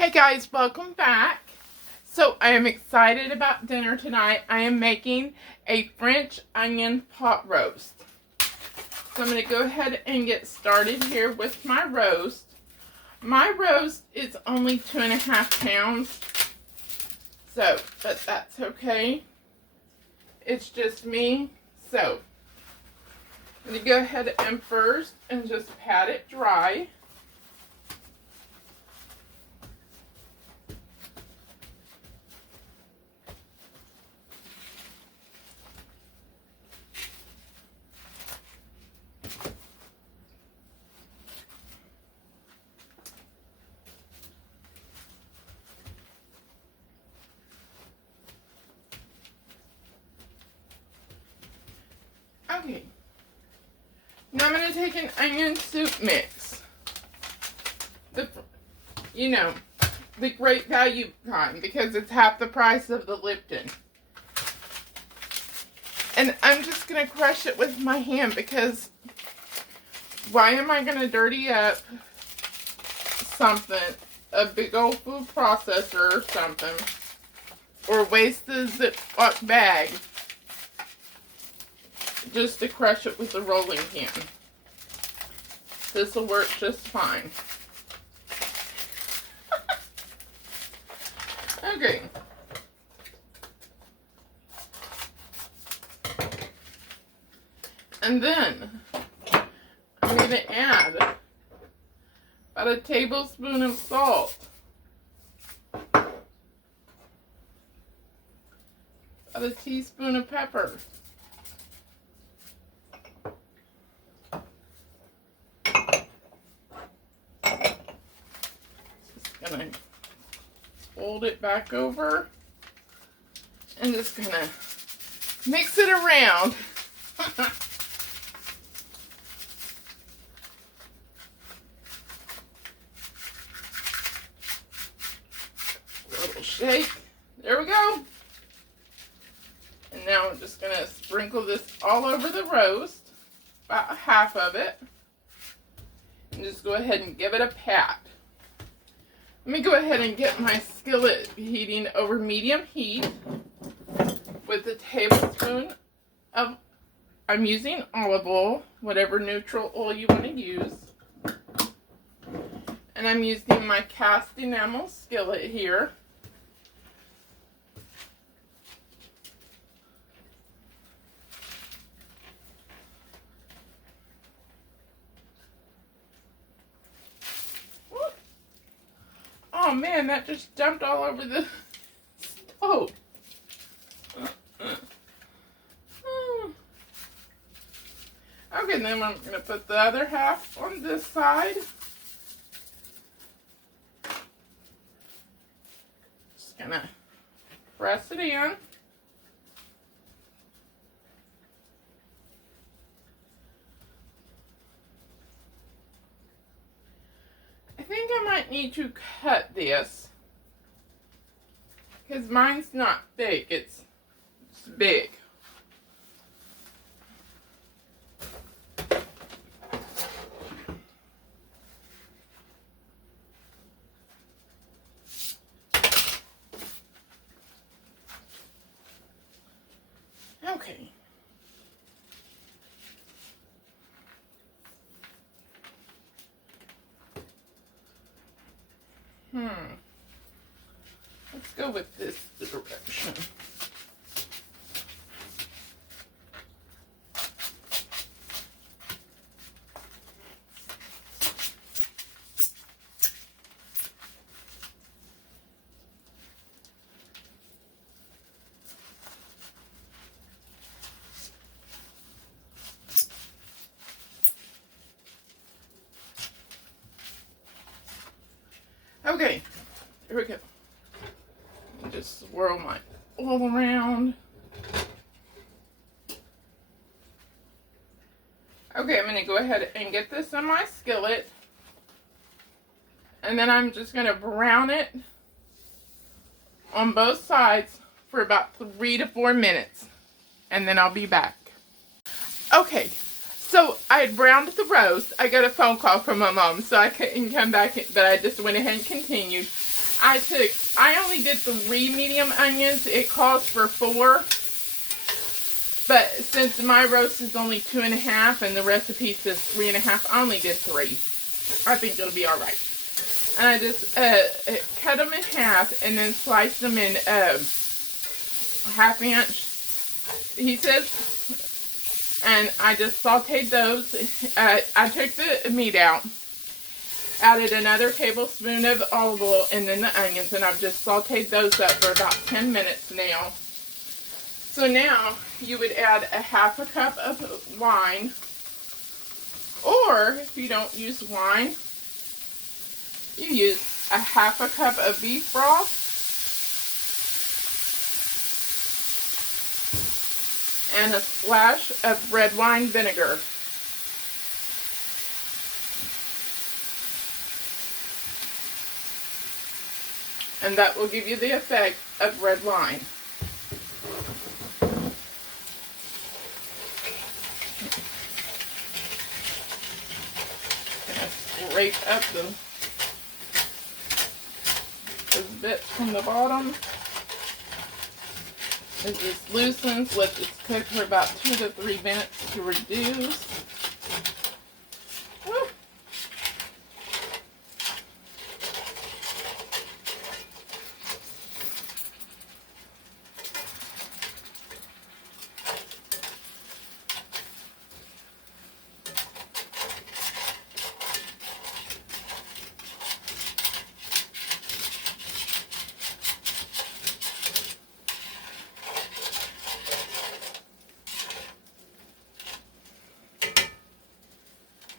Hey guys, welcome back. So I am excited about dinner tonight. I am making a French onion pot roast. So I'm going to go ahead and get started here with my roast. My roast is only 2.5 pounds. But that's okay. It's just me. So I'm going to go ahead and first and just pat it dry. Okay, now I'm going to take an onion soup mix. The great value kind, because it's half the price of the Lipton. And I'm just going to crush it with my hand, because why am I going to dirty up something, a big old food processor or something, or waste the Ziploc bag just to crush it with a rolling pin? This will work just fine. Okay. And then I'm going to add about a tablespoon of salt, about a teaspoon of pepper, gonna fold it back over and just gonna mix it around. A little shake. There we go. And now I'm just gonna sprinkle this all over the roast, about half of it, and just go ahead and give it a pat. Let me go ahead and get my skillet heating over medium heat with a tablespoon of, I'm using olive oil, whatever neutral oil you want to use. And I'm using my cast enamel skillet here. Oh man, that just jumped all over the stove. Okay, then I'm going to put the other half on this side. Just going to press it in. I think I might need to cut this, because mine's not thick, it's big. Okay. Let's go with this direction. Okay, here we go. Just swirl my oil around. Okay, I'm going to go ahead and get this on my skillet. And then I'm just going to brown it on both sides for about 3 to 4 minutes. And then I'll be back. Okay, so I had browned the roast. I got a phone call from my mom, so I couldn't come back, but I just went ahead and continued. I only did 3 medium onions. It calls for 4. But since my roast is only 2.5 and the recipe says 3.5, I only did 3. I think it'll be alright. And I just cut them in half and then slice them in ½ inch, he says. And I just sauteed those. I took the meat out, added another tablespoon of olive oil, and then the onions, and I've just sauteed those up for about 10 minutes now. So now you would add a ½ cup of wine, or if you don't use wine, you use a ½ cup of beef broth, and a splash of red wine vinegar. And that will give you the effect of red wine. Scrape up those bits from the bottom. As this loosens, let this cook for about 2 to 3 minutes to reduce. Woo.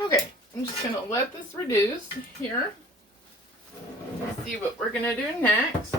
Okay, I'm just going to let this reduce here. Let's see what we're going to do next.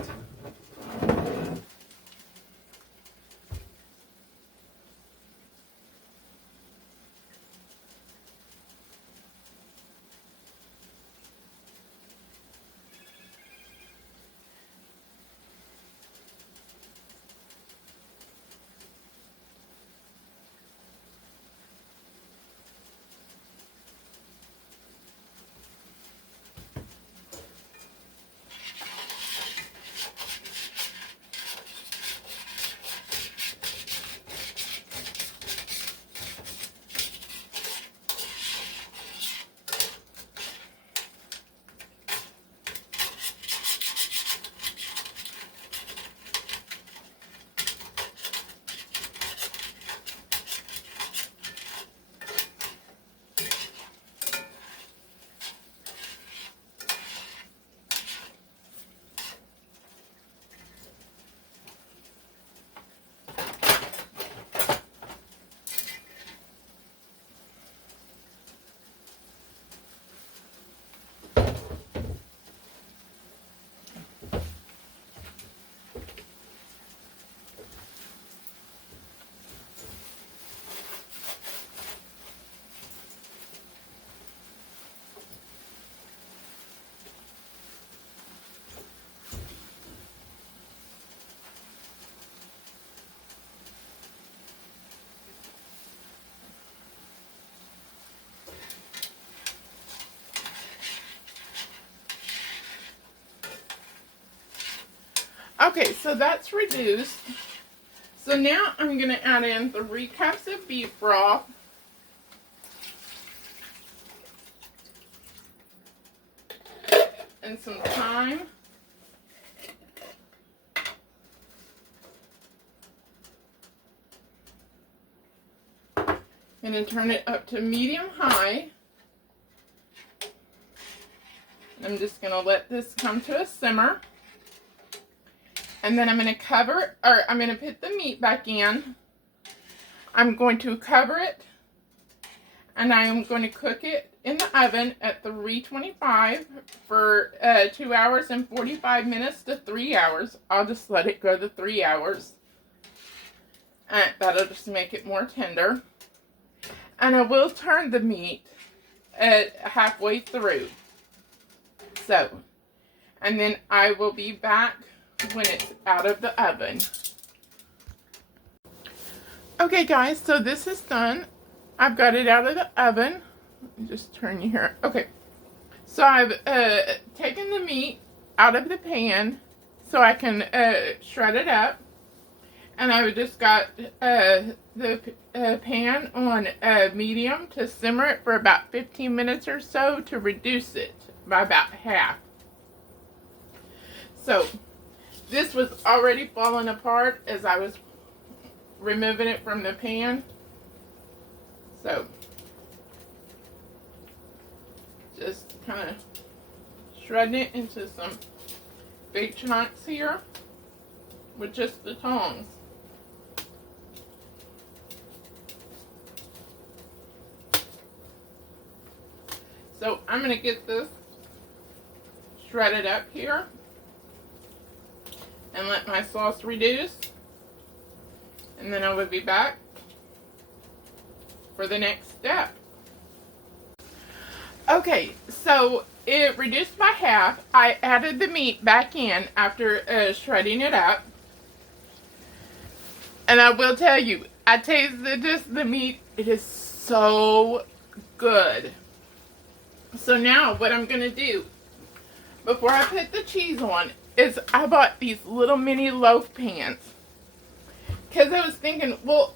Okay, so that's reduced. So now I'm going to add in 3 cups of beef broth. And some thyme. I'm going to turn it up to medium-high. I'm just going to let this come to a simmer. And then I'm going to cover, or I'm going to put the meat back in. I'm going to cover it, and I am going to cook it in the oven at 325 for 2 hours and 45 minutes to 3 hours. I'll just let it go to 3 hours. And that'll just make it more tender. And I will turn the meat at halfway through. So, and then I will be back when it's out of the oven. Okay guys, so this is done. I've got it out of the oven. Let me just turn you here. Okay, so I've taken the meat out of the pan so I can shred it up. And I just got the pan on medium to simmer it for about 15 minutes or so to reduce it by about half. So this was already falling apart as I was removing it from the pan. So just kind of shredding it into some big chunks here with just the tongs. So I'm going to get this shredded up here and let my sauce reduce, and then I will be back for the next step. Okay, so it reduced by half. I added the meat back in after shredding it up, and I will tell you, I tasted just the meat. It is so good. So now what I'm going to do before I put the cheese on is I bought these little mini loaf pans. Because I was thinking, well,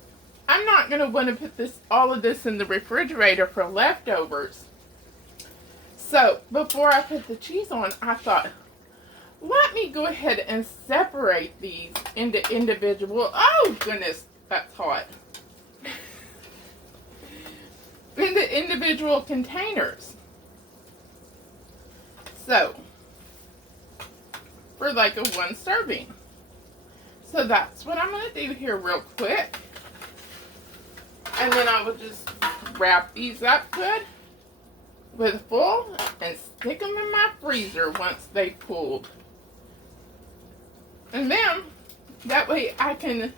I'm not going to want to put all of this in the refrigerator for leftovers. So before I put the cheese on, I thought, let me go ahead and separate these into individual, oh goodness, that's hot. Into individual containers. So, for like a 1 serving. So that's what I'm going to do here real quick. And then I will just wrap these up good with foil and stick them in my freezer once they've cooled. And then, that way I can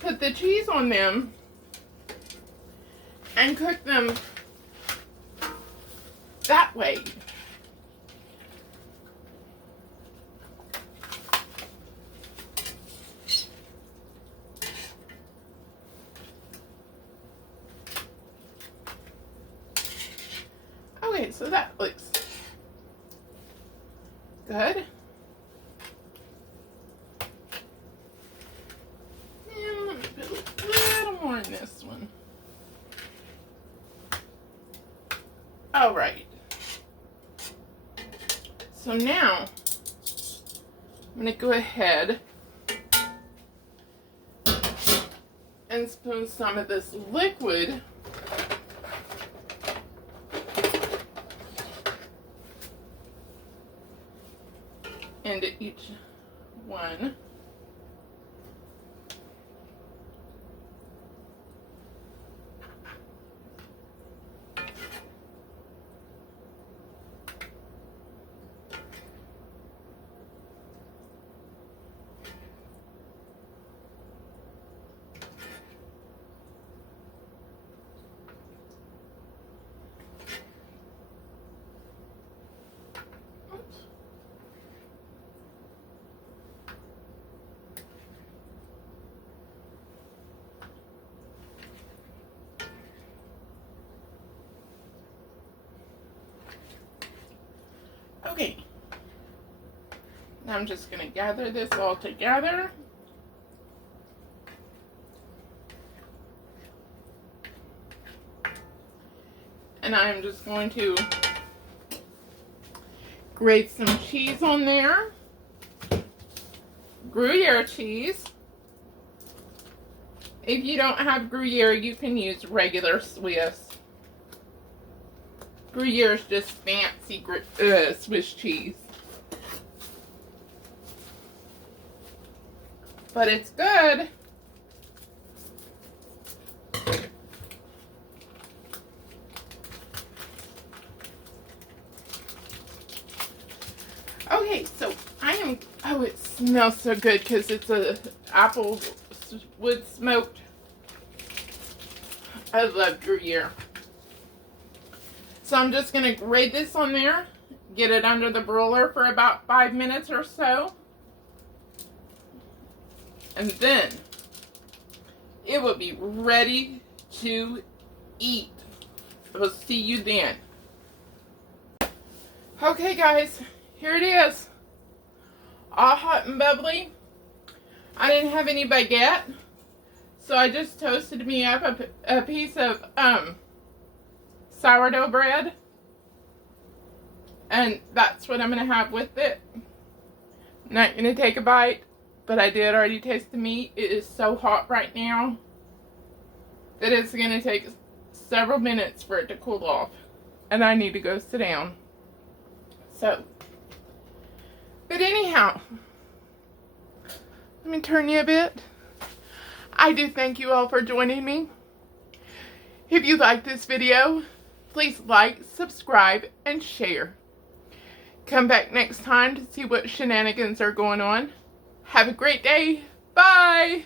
put the cheese on them and cook them that way. Okay, so that looks good. And let me put a little more in this one. All right. So now, I'm going to go ahead and spoon some of this liquid into each one. Okay, now I'm just going to gather this all together. And I'm just going to grate some cheese on there. Gruyere cheese. If you don't have Gruyere, you can use regular Swiss. Gruyere is just fancy Swiss cheese. But it's good. Okay, so oh, it smells so good because it's a apple wood smoked. I love Gruyere. So I'm just going to grate this on there, get it under the broiler for about 5 minutes or so. And then it will be ready to eat. We'll see you then. Okay guys, here it is. all hot and bubbly. I didn't have any baguette, so I just toasted me up a piece of sourdough bread, and that's what I'm going to have with it. Not going to take a bite, but I did already taste the meat. It is so hot right now that it's going to take several minutes for it to cool off, and I need to go sit down. So, but anyhow, let me turn you a bit. I do thank you all for joining me. If you like this video, please like, subscribe, and share. Come back next time to see what shenanigans are going on. Have a great day. Bye.